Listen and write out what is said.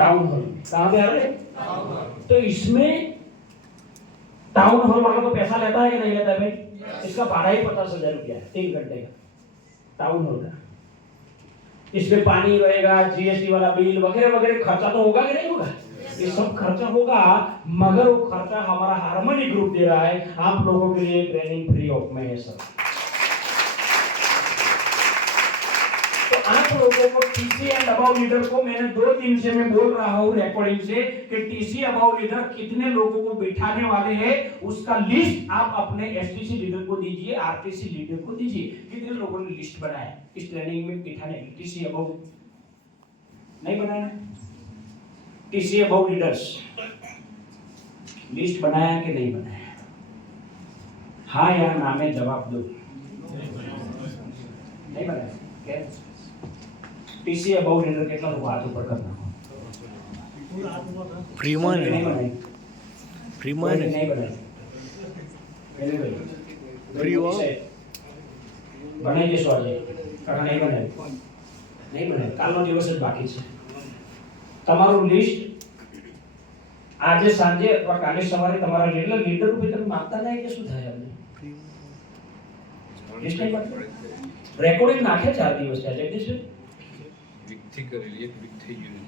Town hall. कहाँ पे आ रहे हैं? तो इसमें टाउन हॉल वाला तो पैसा लेता है कि नहीं लेता है भाई? इसका भाड़ा ही 50,000 रुपया है 3 घंटे का टाउन हॉल का। इसमें पानी रहेगा, जीएसटी वाला बिल वगैरह वगैरह खर्चा तो होगा कि नहीं होगा? ये सब खर्चा होगा, मगर वो खर्चा हमारा हार्मनी ग्रुप दे रहा है। आप लोगों के लिए ट्रेनिंग फ्री ऑफ में है सर। तो आप लोगों को टीसी एंड अबाउ लीडर को मैंने 2 दिन से मैं बोल रहा हूं रिकॉर्डिंग से कि टीसी अबाउ लीडर कितने लोगों को बिठाने वाले हैं, उसका लिस्ट आप अपने एसटीसी लीडर को दीजिए, आरटीसी लीडर को दीजिए। कितने लोगों ने लिस्ट बनाया इस ट्रेनिंग में बिठाने? टीसी अबाउ नहीं बनाया? टीसी अबाउ लीडर्स लिस्ट बनाया कि नहीं बनाया? हाँ या ना में जवाब दो। नहीं बनाया क्या? टीसी अबाउ लीडर કેટલા લોકો હાથ ઉપર કરना फ्रीમાં नहीं बनाई? फ्रीમાં नहीं बनाई? पहले भाई फ्री हो बनाई देशो આજે કારણ નહીં બનાવી? નહીં બનાવી, કાલનો દિવસ જ બાકી છે। તમારું લિસ્ટ આજે સાંજે અથવા કાલે સવારે તમારા લીડર રૂપે તમે માંગતા નહીં કે શું થાય? આપણે લિસ્ટ નહીં માંગતા, રેકોર્ડિંગ નાખે 4 દિવસ ત્યાં જગદીશ વીકથી કરેલી એક વીક થઈ ગયું।